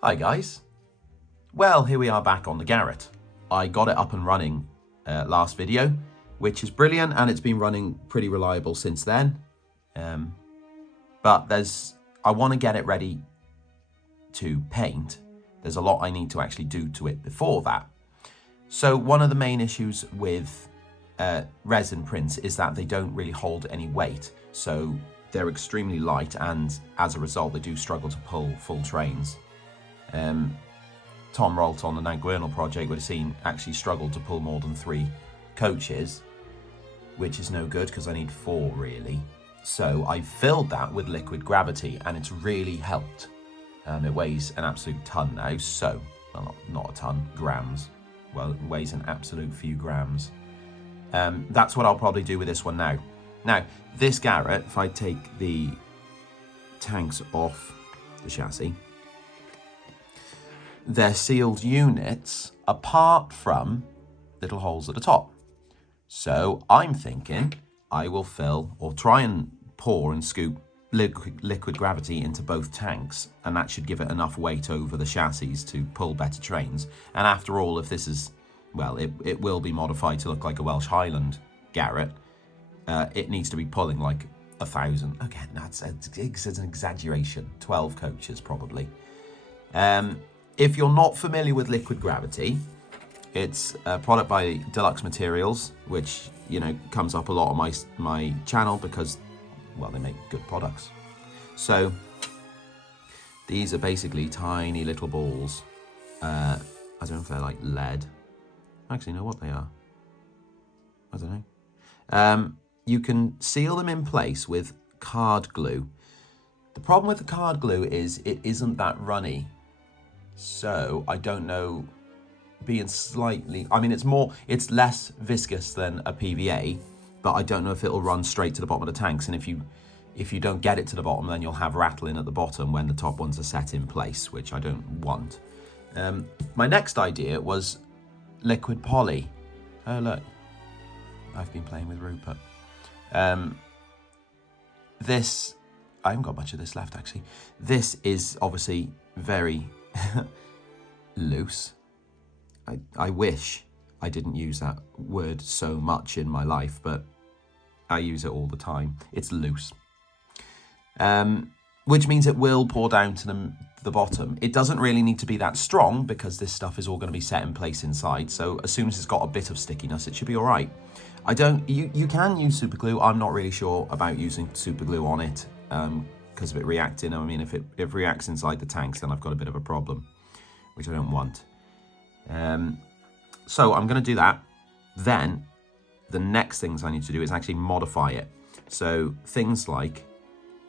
Hi guys. Well, here we are back on the Garratt. I got it up and running last video, which is brilliant, and it's been running pretty reliable since then. But I want to get it ready to paint. There's a lot I need to actually do to it before that. So one of the main issues with resin prints is that they don't really hold any weight. So they're extremely light, and as a result, they do struggle to pull full trains. Tom Rolt on the Nanguernal project would have seen actually struggled to pull more than 3 coaches, which is no good because I need 4 really. So I filled that with liquid gravity, and it's really helped. It weighs an absolute ton now, so, well, not a ton, grams. Well, it weighs an absolute few grams. That's what I'll probably do with this one now. Now, this Garratt, if I take the tanks off the chassis, they're sealed units apart from little holes at the top. So I'm thinking I will fill or try and pour and scoop liquid gravity into both tanks, and that should give it enough weight over the chassis to pull better trains. And after all, if this is, well, it will be modified to look like a Welsh Highland Garratt, it needs to be pulling like 1,000. Again, that's an exaggeration. 12 coaches probably. If you're not familiar with liquid gravity, it's a product by Deluxe Materials, which, you know, comes up a lot on my channel because, well, they make good products. So these are basically tiny little balls. I don't know if they're like lead. I actually know what they are. I don't know. You can seal them in place with card glue. The problem with the card glue is it isn't that runny. So I don't know, being slightly, I mean, it's less viscous than a PVA, but I don't know if it'll run straight to the bottom of the tanks. And if you don't get it to the bottom, then you'll have rattling at the bottom when the top ones are set in place, which I don't want. My next idea was liquid poly. Oh look, I've been playing with Rupert. This, I haven't got much of this left actually. This is obviously very loose. I wish I didn't use that word so much in my life, but I use it all the time. It's loose. Which means it will pour down to the bottom. It doesn't really need to be that strong because this stuff is all going to be set in place inside. So as soon as it's got a bit of stickiness, it should be all right. You can use super glue. I'm not really sure about using super glue on it. Because of it reacting. I mean, if it reacts inside the tanks, then I've got a bit of a problem, which I don't want. So I'm going to do that. Then the next things I need to do is actually modify it. So things like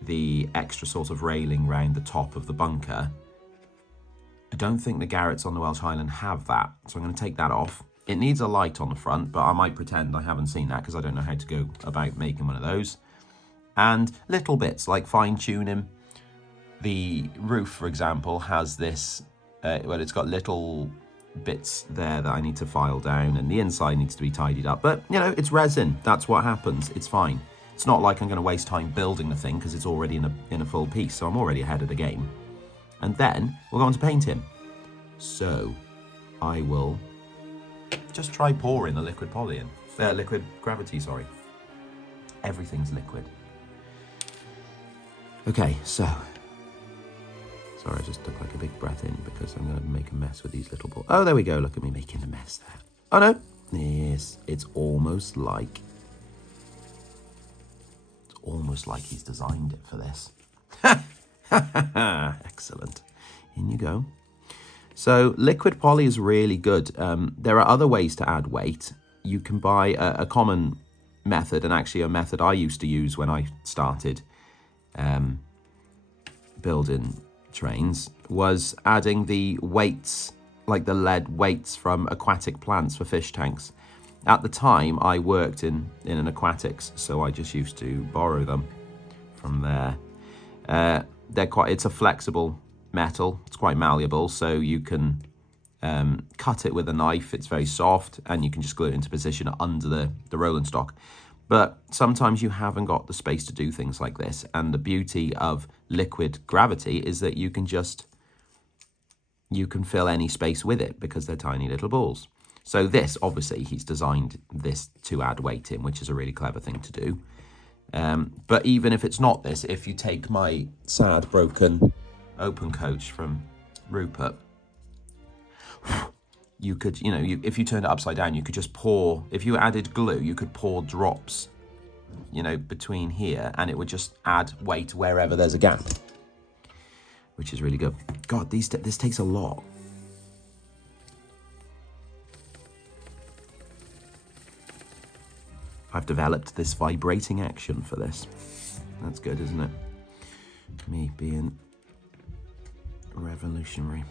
the extra sort of railing round the top of the bunker. I don't think the Garratts on the Welsh Highland have that. So I'm going to take that off. It needs a light on the front, but I might pretend I haven't seen that because I don't know how to go about making one of those. And little bits like fine-tuning. The roof, for example, has this, well, it's got little bits there that I need to file down, and the inside needs to be tidied up. But, you know, it's resin. That's what happens. It's fine. It's not like I'm going to waste time building the thing because it's already in a full piece, so I'm already ahead of the game. And then we'll go on to painting. So I will just try pouring the liquid poly in. Liquid gravity, sorry. Everything's liquid. Okay, so, sorry, I just took like a big breath in because I'm going to make a mess with these little balls. Oh, there we go. Look at me making a mess there. Oh, no. Yes, it's almost like he's designed it for this. Excellent. In you go. So liquid poly is really good. There are other ways to add weight. You can buy a common method, and actually a method I used to use when I started building trains, was adding the weights, like the lead weights from aquatic plants for fish tanks. At the time, I worked in an aquatics, so I just used to borrow them from there. It's a flexible metal. It's quite malleable, so you can cut it with a knife. It's very soft, and you can just glue it into position under the rolling stock. But sometimes you haven't got the space to do things like this. And the beauty of liquid gravity is that you can just you can fill any space with it because they're tiny little balls. So this, obviously, he's designed this to add weight in, which is a really clever thing to do. But even if it's not this, if you take my sad, broken open coach from Rupert, you could, you know, if you turned it upside down, you could just pour, if you added glue, you could pour drops, you know, between here, and it would just add weight wherever there's a gap, which is really good. God, this takes a lot. I've developed this vibrating action for this. That's good, isn't it? Me being revolutionary.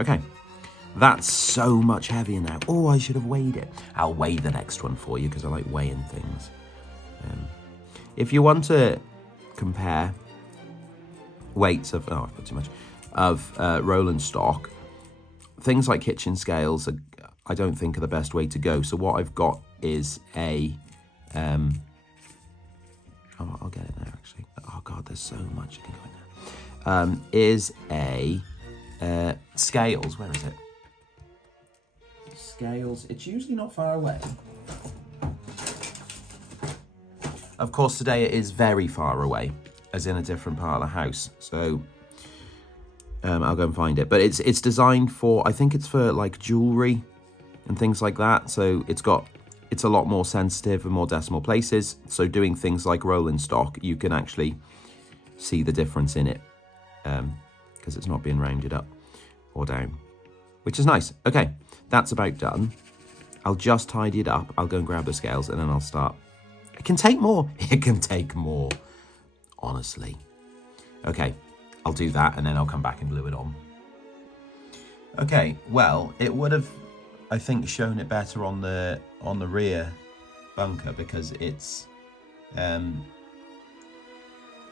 Okay, that's so much heavier now. Oh, I should have weighed it. I'll weigh the next one for you because I like weighing things. If you want to compare weights of, oh, I've put too much, of Roland stock, things like kitchen scales, I don't think are the best way to go. So what I've got is a, oh, I'll get it there actually. Oh God, there's so much I can go in there. Is a scales, where is it? Scales, it's usually not far away. Of course, today it is very far away, as in a different part of the house. So I'll go and find it. But it's designed for, I think it's for like jewelry and things like that. So it's a lot more sensitive and more decimal places. So doing things like rolling stock, you can actually see the difference in it because it's not being rounded up or down, which is nice. Okay, that's about done. I'll just tidy it up. I'll go and grab the scales and then I'll start. It can take more. It can take more, honestly. Okay, I'll do that and then I'll come back and glue it on. Okay, well, it would have, I think, shown it better on the rear bunker because it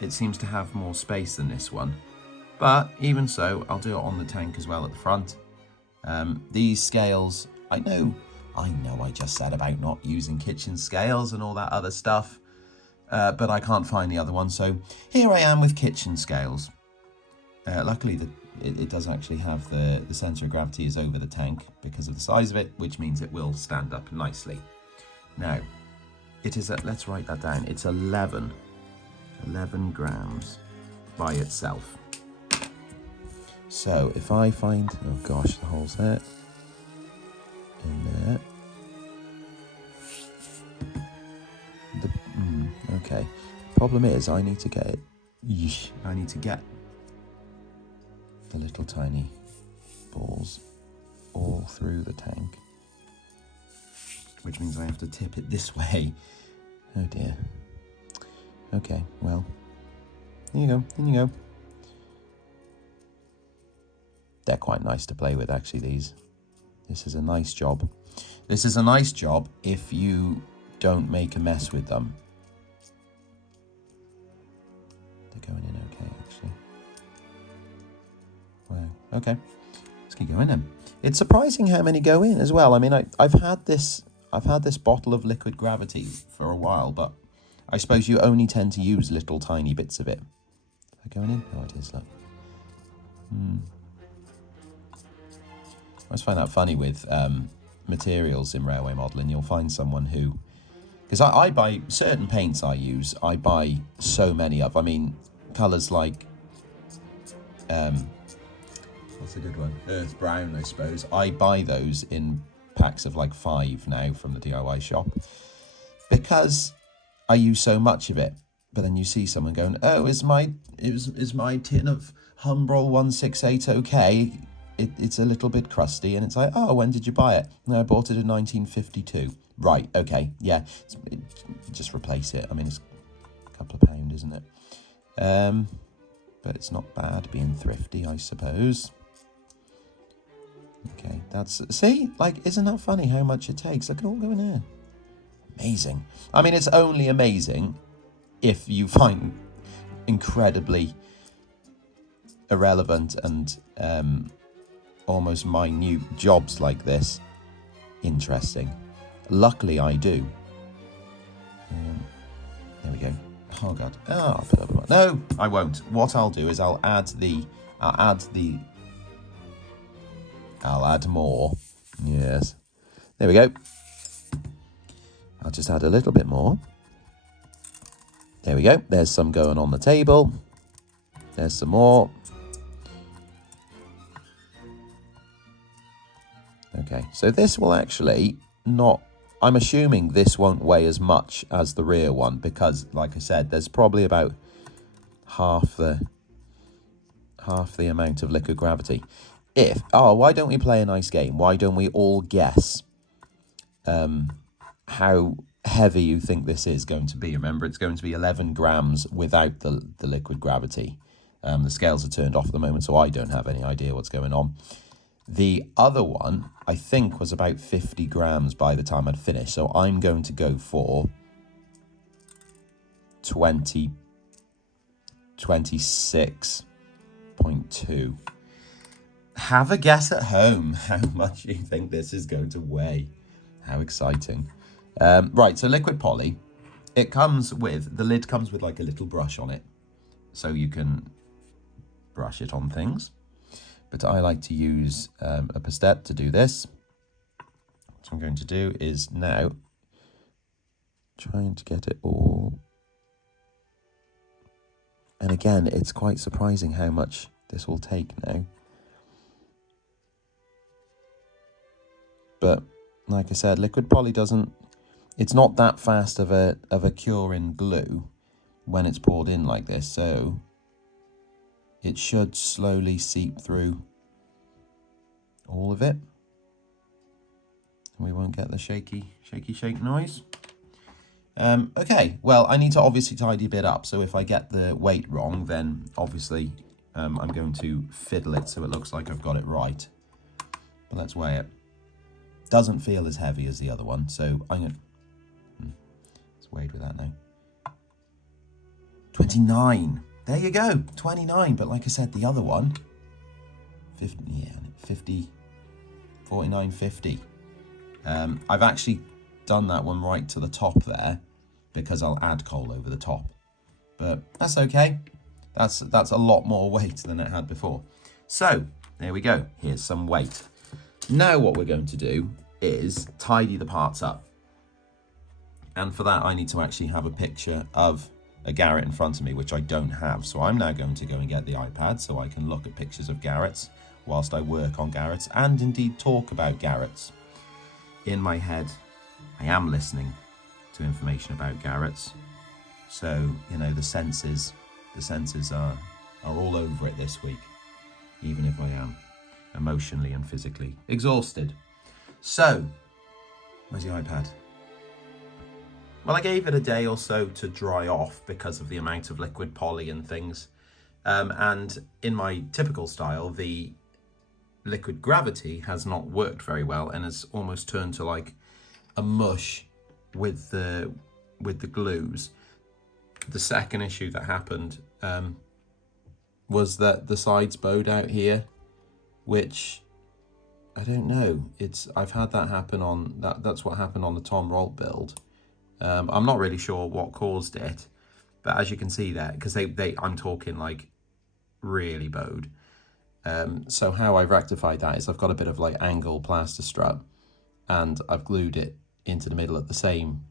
seems to have more space than this one. But even so, I'll do it on the tank as well at the front. These scales, I know I just said about not using kitchen scales and all that other stuff, but I can't find the other one, so here I am with kitchen scales. Luckily, it does actually have the centre of gravity is over the tank because of the size of it, which means it will stand up nicely. Now, it is, let's write that down, it's 11 grams by itself. So if I find, oh gosh, the hole's there, in there. Okay, problem is I need to get it, I need to get the little tiny balls all through the tank, which means I have to tip it this way. Oh dear. Okay, well, here you go, in you go. They're quite nice to play with, actually, these. This is a nice job. This is a nice job if you don't make a mess with them. They're going in okay, actually. Wow, okay. Let's keep going then. It's surprising how many go in as well. I mean, I've had this bottle of liquid gravity for a while, but I suppose you only tend to use little tiny bits of it. They're going in? Oh, it is, look. I always find that funny with materials in railway modelling. You'll find someone who, because I buy certain paints I buy so many of. I mean, colours like, what's a good one? Earth brown, I suppose. I buy those in packs of like 5 now from the DIY shop because I use so much of it. But then you see someone going, oh, is my tin of Humbrol 168 okay? It's a little bit crusty, and it's like, oh, when did you buy it? No, I bought it in 1952. Right, okay, yeah, just replace it. I mean, it's a couple of pounds, isn't it? But it's not bad being thrifty, I suppose. Okay, see, like, isn't that funny how much it takes? Look at all going there. Amazing. I mean, it's only amazing if you find incredibly irrelevant and almost minute jobs like this interesting. Luckily I do. There we go. Oh god. Oh, I'll put up one. No, I won't. What I'll do is I'll add the I'll add more. Yes. There we go. I'll just add a little bit more. There we go. There's some going on the table. There's some more. Okay, so this will actually not... I'm assuming this won't weigh as much as the rear one because, like I said, there's probably about half the amount of liquid gravity. Why don't we play a nice game? Why don't we all guess how heavy you think this is going to be? Remember, it's going to be 11 grams without the liquid gravity. The scales are turned off at the moment, so I don't have any idea what's going on. The other one, I think, was about 50 grams by the time I'd finished. So I'm going to go for 26.2. Have a guess at home how much you think this is going to weigh. How exciting. Right, so liquid poly, the lid comes with like a little brush on it. So you can brush it on things. But I like to use a pastet to do this. What I'm going to do is now trying to get it all. And again, it's quite surprising how much this will take now. But like I said, liquid poly it's not that fast of a curing glue when it's poured in like this. So it should slowly seep through all of it. We won't get the shaky shake noise. Okay, well, I need to obviously tidy a bit up. So if I get the weight wrong, then obviously I'm going to fiddle it so it looks like I've got it right. But let's weigh it. Doesn't feel as heavy as the other one, so I'm going to... Let's weigh with that now. 29. There you go, 29. But like I said, the other one, 49.50. I've actually done that one right to the top there because I'll add coal over the top. But that's okay. That's a lot more weight than it had before. So there we go. Here's some weight. Now what we're going to do is tidy the parts up. And for that, I need to actually have a picture of a garratt in front of me, which I don't have. So I'm now going to go and get the iPad so I can look at pictures of garratts whilst I work on garratts and indeed talk about garratts. In my head, I am listening to information about garratts. So, you know, the senses are all over it this week, even if I am emotionally and physically exhausted. So, where's the iPad? Well, I gave it a day or so to dry off because of the amount of liquid poly and things. And in my typical style, the liquid gravity has not worked very well and has almost turned to like a mush with the glues. The second issue that happened was that the sides bowed out here, which I don't know. I've had that happen on that's what happened on the Tom Rolt build. I'm not really sure what caused it, but as you can see there, because I'm talking like really bowed. So how I've rectified that is I've got a bit of like angle plaster strut and I've glued it into the middle at the same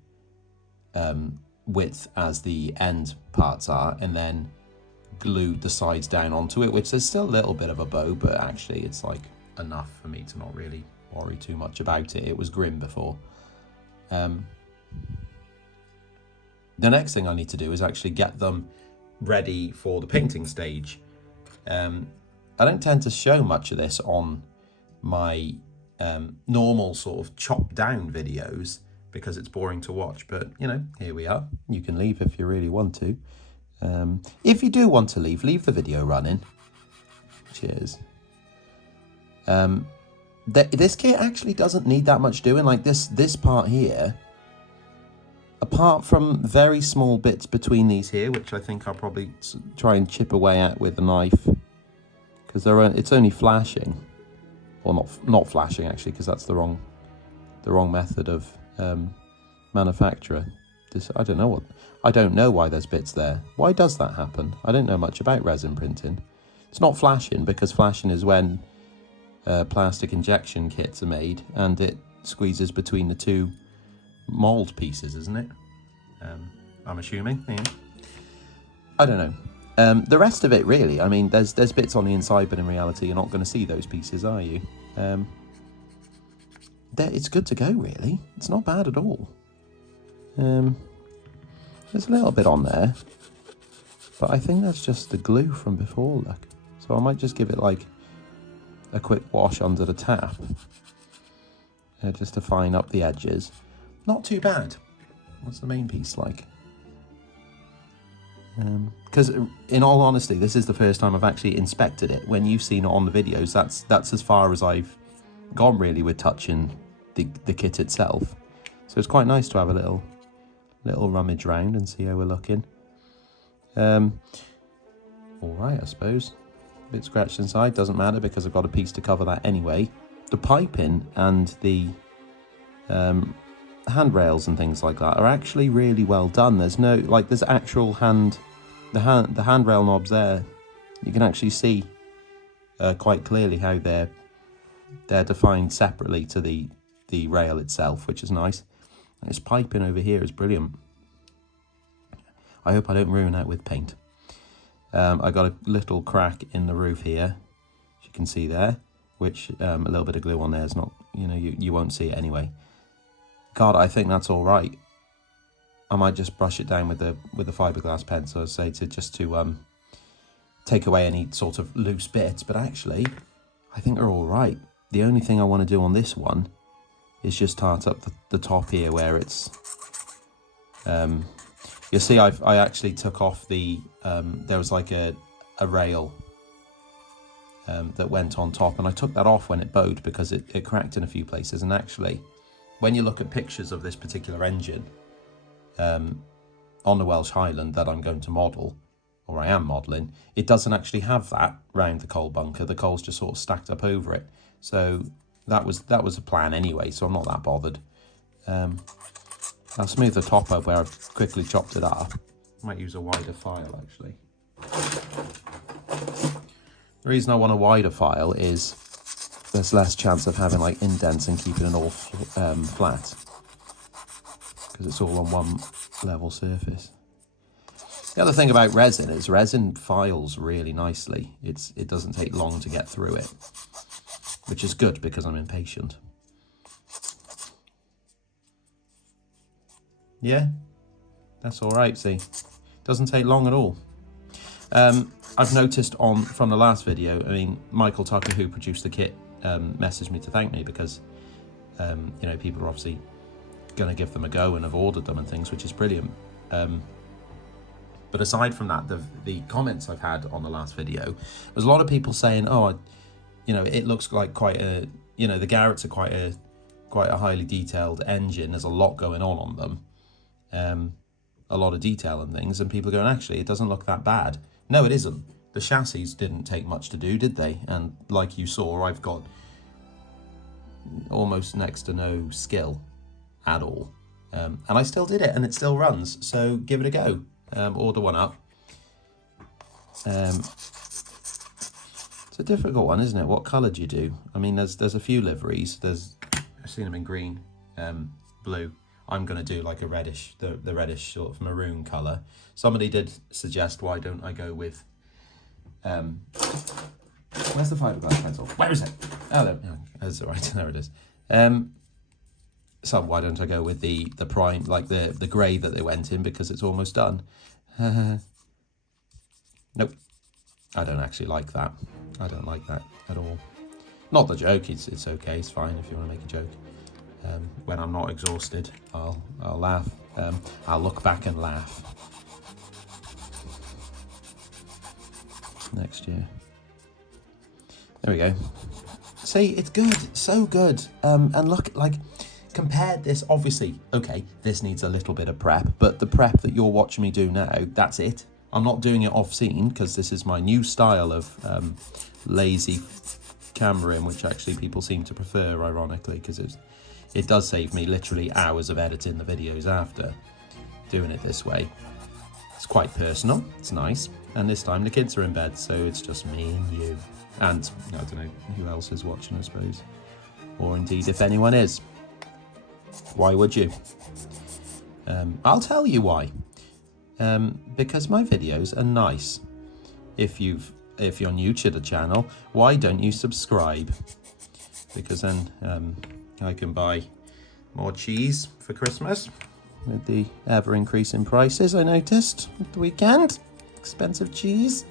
width as the end parts are, and then glued the sides down onto it, which there's still a little bit of a bow, but actually it's like enough for me to not really worry too much about it. It was grim before. The next thing I need to do is actually get them ready for the painting stage. I don't tend to show much of this on my normal sort of chopped down videos because it's boring to watch, but you know, here we are. You can leave if you really want to. If you do want to leave the video running. Cheers. This kit actually doesn't need that much doing. Like this part here, apart from very small bits between these here, which I think I'll probably try and chip away at with a knife, because it's only flashing, or not flashing actually, because that's the wrong method of manufacture. I don't know why there's bits there. Why does that happen? I don't know much about resin printing. It's not flashing, because flashing is when plastic injection kits are made, and it squeezes between the two mould pieces, isn't it? I'm assuming. Yeah. I don't know. The rest of it, really, I mean, there's bits on the inside, but in reality, you're not going to see those pieces, are you? It's good to go, really. It's not bad at all. There's a little bit on there, but I think that's just the glue from before, look. So I might just give it like a quick wash under the tap, just to fine up the edges. Not too bad. What's the main piece like? Because in all honesty, this is the first time I've actually inspected it. When you've seen it on the videos, that's as far as I've gone really with touching the kit itself. So it's quite nice to have a little rummage round and see how we're looking. All right, I suppose. A bit scratched inside, doesn't matter because I've got a piece to cover that anyway. The piping and the handrails and things like that are actually really well done. There's no, like, there's actual the handrail knobs there. You can actually see quite clearly how they're defined separately to the rail itself, which is nice. And this piping over here is brilliant. I hope I don't ruin that with paint. I got a little crack in the roof here, as you can see there, which a little bit of glue on there is not, you know, you won't see it anyway. God, I think that's all right. I might just brush it down with the fiberglass pencil, I'd say, to take away any sort of loose bits. But actually, I think they're all right. The only thing I want to do on this one is just tart up the top here where it's. You'll see, I actually took off the. There was like a rail that went on top, and I took that off when it bowed because it cracked in a few places. And actually, when you look at pictures of this particular engine on the Welsh Highland that I'm going to model, or I am modelling, it doesn't actually have that round the coal bunker. The coal's just sort of stacked up over it. So that was a plan anyway, so I'm not that bothered. I'll smooth the top up where I've quickly chopped it up. Might use a wider file, actually. The reason I want a wider file is there's less chance of having like indents and keeping it all flat, because it's all on one level surface. The other thing about resin is resin files really nicely. It doesn't take long to get through it, which is good because I'm impatient. Yeah, that's all right, see. Doesn't take long at all. I've noticed from the last video, I mean, Michael Tucker, who produced the kit, messaged me to thank me because, you know, people are obviously going to give them a go and have ordered them and things, which is brilliant. But aside from that, the comments I've had on the last video, there's a lot of people saying, oh, you know, it looks like quite a, you know, the Garratts are quite a highly detailed engine. There's a lot going on them. A lot of detail and things, and people going, actually, it doesn't look that bad. No, it isn't. The chassis didn't take much to do, did they? And like you saw, I've got almost next to no skill at all. And I still did it, and it still runs. So give it a go. Order one up. It's a difficult one, isn't it? What colour do you do? I mean, there's a few liveries. I've seen them in green, blue. I'm going to do like a reddish, the reddish sort of maroon colour. Somebody did suggest, why don't I go with, where's the fiberglass pencil? Where is it? Oh, there, that's all right, there it is. So why don't I go with the prime, like the grey that they went in, because it's almost done. Nope, I don't actually like that. I don't like that at all. Not the joke, it's okay, it's fine if you want to make a joke. When I'm not exhausted, I'll laugh. I'll look back and laugh. Next year. There we go. See, it's good, so good. And look, like, compared this, obviously, okay, this needs a little bit of prep, but the prep that you're watching me do now, that's it. I'm not doing it off scene because this is my new style of lazy cameraing, which actually people seem to prefer, ironically, because it does save me literally hours of editing the videos after doing it this way. It's quite personal, it's nice, and this time the kids are in bed, so it's just me and you. And I don't know who else is watching, I suppose. Or indeed, if anyone is. Why would you? I'll tell you why. Because my videos are nice. If you're new to the channel, why don't you subscribe? Because then I can buy more cheese for Christmas with the ever increasing prices I noticed at the weekend. Expensive cheese.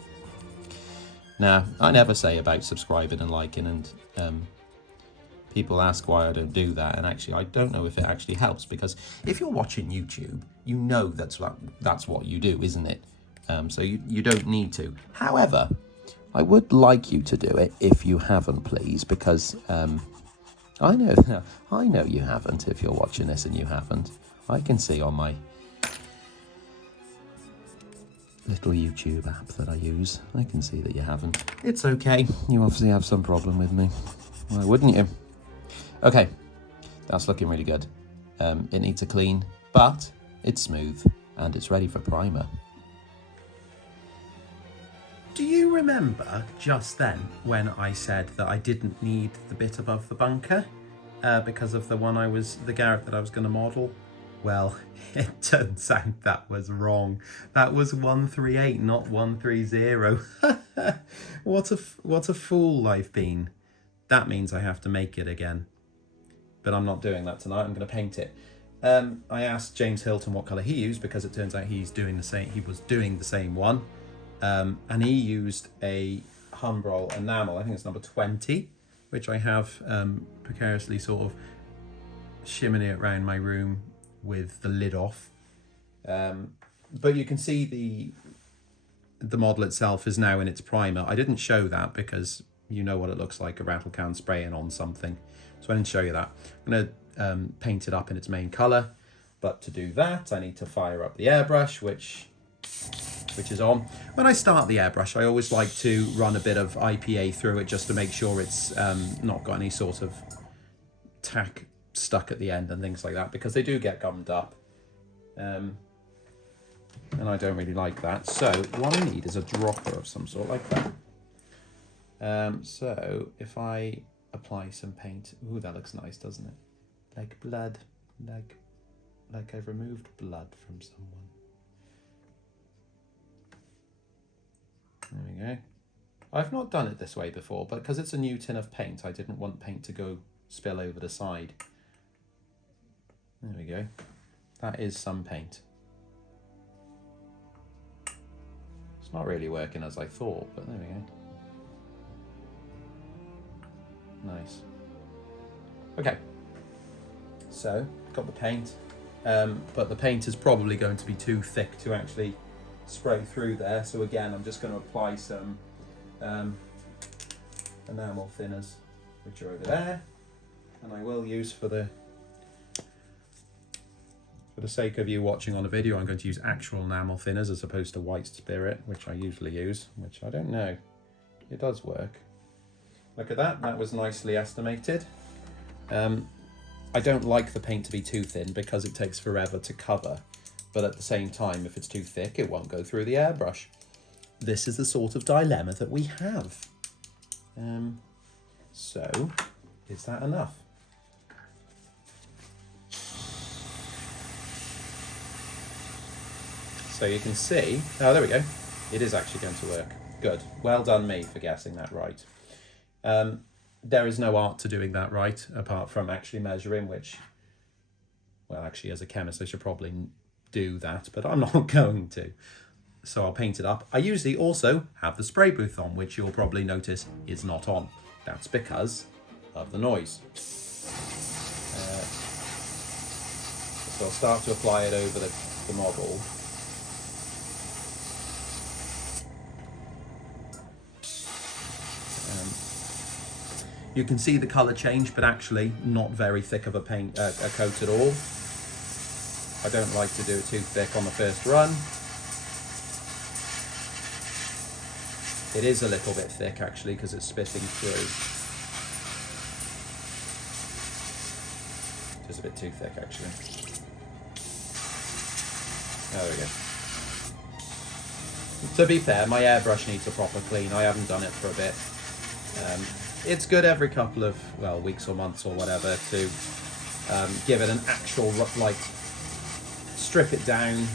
Now, I never say about subscribing and liking, and people ask why I don't do that, and actually I don't know if it actually helps, because if you're watching YouTube, you know that's what you do, isn't it? So you don't need to. However, I would like you to do it if you haven't, please, because I know you haven't. If you're watching this and you haven't, I can see on my little YouTube app that I use, I can see that you haven't. It's okay. You obviously have some problem with me. Why wouldn't you? Okay, that's looking really good. It needs a clean, but it's smooth and it's ready for primer. Do you remember just then when I said that I didn't need the bit above the bunker because of the garratt that I was going to model? Well, it turns out that was wrong. That was 138, not 130. What a fool I've been. That means I have to make it again. But I'm not doing that tonight. I'm going to paint it. I asked James Hilton what colour he used, because it turns out he was doing the same one. And he used a Humbrol enamel, I think it's number 20, which I have precariously sort of shimming it around my room with the lid off. But you can see the model itself is now in its primer. I didn't show that because you know what it looks like, a rattle can spraying on something. So I didn't show you that. I'm going to paint it up in its main colour. But to do that, I need to fire up the airbrush, which is on. When I start the airbrush, I always like to run a bit of IPA through it just to make sure it's not got any sort of tack stuck at the end and things like that, because they do get gummed up. And I don't really like that. So what I need is a dropper of some sort like that. So if I apply some paint, ooh, that looks nice, doesn't it? Like blood, like I've removed blood from someone. There we go. I've not done it this way before, but because it's a new tin of paint, I didn't want paint to spill over the side. There we go. That is some paint. It's not really working as I thought, but there we go. Nice. Okay. So, got the paint, but the paint is probably going to be too thick to actually spray through there. So again, I'm just going to apply some enamel thinners, which are over there, and I will use for the sake of you watching on a video, I'm going to use actual enamel thinners as opposed to white spirit, which I usually use, which I don't know. It does work. Look at that, that was nicely estimated. I don't like the paint to be too thin because it takes forever to cover, but at the same time, if it's too thick, it won't go through the airbrush. This is the sort of dilemma that we have. So, is that enough? So you can see, oh, there we go. It is actually going to work. Good. Well done me for guessing that right. There is no art to doing that right, apart from actually measuring, which, well, actually as a chemist, I should probably do that, but I'm not going to. So I'll paint it up. I usually also have the spray booth on, which you'll probably notice is not on. That's because of the noise. So I'll start to apply it over the model. You can see the colour change, but actually not very thick of a coat at all. I don't like to do it too thick on the first run. It is a little bit thick actually because it's spitting through. Just a bit too thick actually. There we go. To be fair, my airbrush needs a proper clean. I haven't done it for a bit. It's good every couple of, well, weeks or months or whatever to give it an actual, like, strip it down.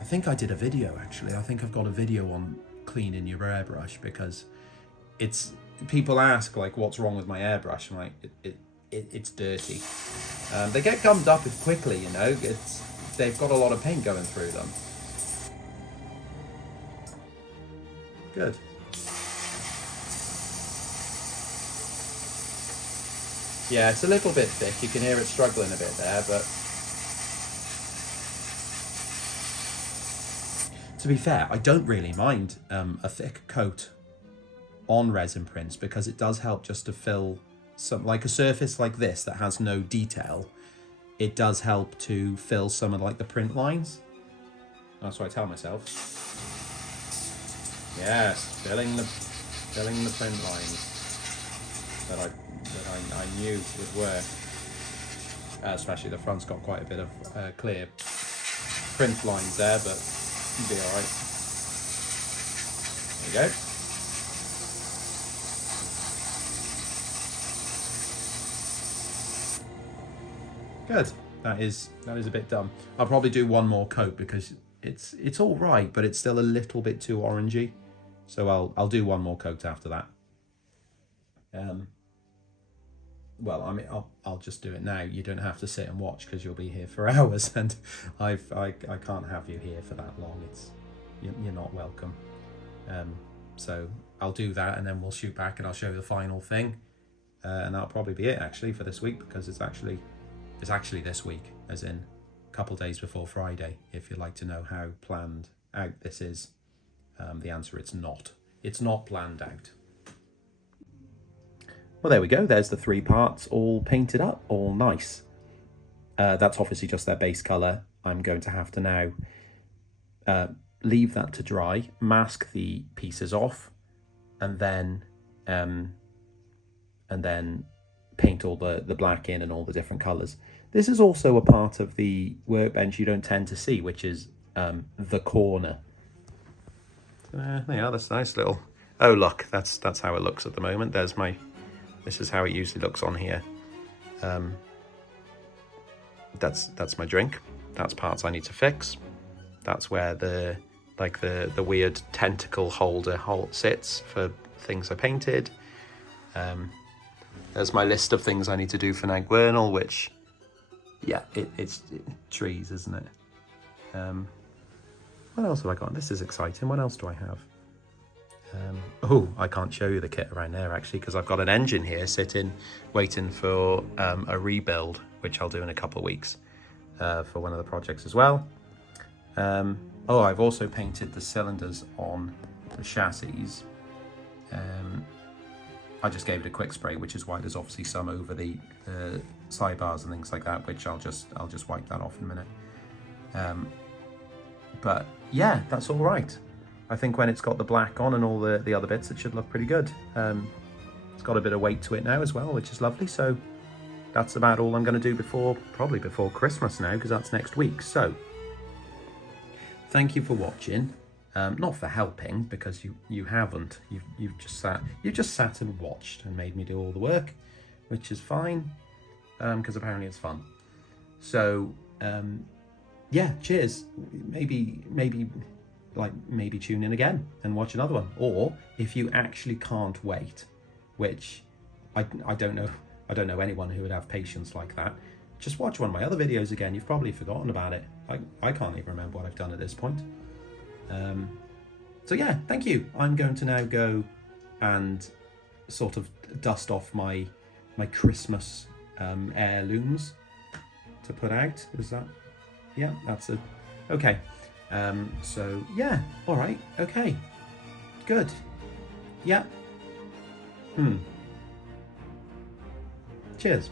I think I did a video, actually. I think I've got a video on cleaning your airbrush, because people ask, like, what's wrong with my airbrush? I'm like, it's dirty. They get gummed up quickly, you know. They've got a lot of paint going through them. Good. Yeah, it's a little bit thick. You can hear it struggling a bit there, but to be fair, I don't really mind a thick coat on resin prints, because it does help just to fill some, like a surface like this that has no detail. It does help to fill some of like the print lines. That's what I tell myself. Yes, filling the print lines that I knew would work. Especially the front's got quite a bit of clear print lines there, but it'll be all right. There you go. Good. That is a bit dumb. I'll probably do one more coat, because it's all right, but it's still a little bit too orangey. So I'll do one more coat after that. Well, I mean, I'll just do it now. You don't have to sit and watch, because you'll be here for hours, and I can't have you here for that long. You're not welcome. So I'll do that, and then we'll shoot back, and I'll show you the final thing, and that'll probably be it actually for this week, because it's actually this week, as in a couple days before Friday. If you'd like to know how planned out this is, the answer it's not. It's not planned out. Well, there we go. There's the 3 parts all painted up, all nice. That's obviously just their base colour. I'm going to have to now leave that to dry, mask the pieces off, and then paint all the black in and all the different colours. This is also a part of the workbench you don't tend to see, which is the corner. There you are. That's a nice little. Oh look, that's how it looks at the moment. This is how it usually looks on here. That's my drink. That's parts I need to fix. That's where the weird tentacle holder sits for things I painted. There's my list of things I need to do for Nag Vernal, which, yeah, it's trees, isn't it? What else have I got? This is exciting. What else do I have? Oh, I can't show you the kit around there actually, because I've got an engine here sitting, waiting for a rebuild, which I'll do in a couple of weeks for one of the projects as well. Oh, I've also painted the cylinders on the chassis. I just gave it a quick spray, which is why there's obviously some over the sidebars and things like that, which I'll just wipe that off in a minute. But yeah, that's all right. I think when it's got the black on and all the other bits, it should look pretty good. It's got a bit of weight to it now as well, which is lovely. So that's about all I'm going to do probably before Christmas now, because that's next week. So thank you for watching. Not for helping, because you haven't. You've just sat and watched and made me do all the work, which is fine, because apparently it's fun. So yeah, cheers. Maybe tune in again and watch another one. Or if you actually can't wait, which I don't know anyone who would have patience like that, just watch one of my other videos again. You've probably forgotten about it. I can't even remember what I've done at this point. So yeah, thank you. I'm going to now go and sort of dust off my Christmas heirlooms to put out. Is that? Yeah, that's it. Okay. So yeah, all right, okay, good, yeah, cheers.